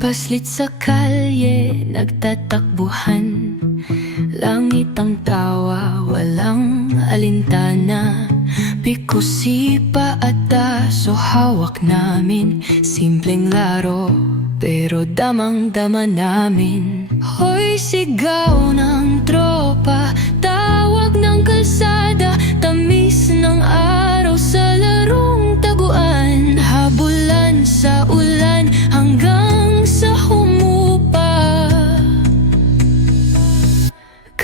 Paslit sa kalye, nagtatakbuhan. Langit ang tawa, walang alintana. Piko sipa at aso hawak namin. Simpleng laro, pero damang-dama namin. Hoy,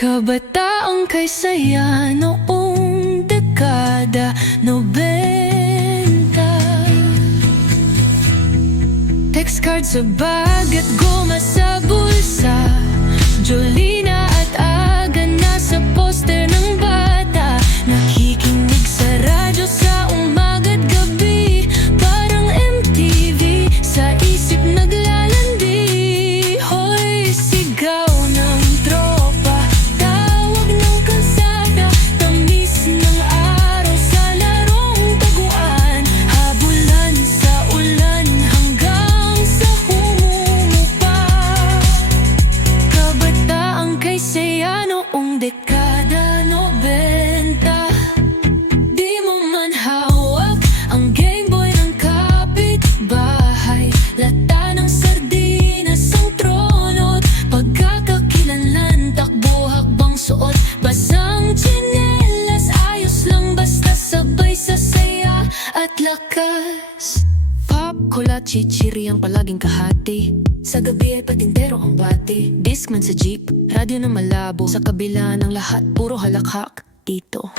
Kabataang kay saya noong dekada 90 Text card sa bag at goma sa bulsa. Jolina noong dekada 90 Di mo man Game Boy ng kapitbahay. Lata ng sardinas ang trono't Pagkakakilanlan. Takbo hakbang suot Basang tsinelas. Ayos lang basta sabay sa saya at lakas cola, chichiri ang palaging kahati. Sa gabi ay patintero ang bati. Discman sa jeep, radyo na malabo. Sa kabila ng lahat, puro halakhak. Dito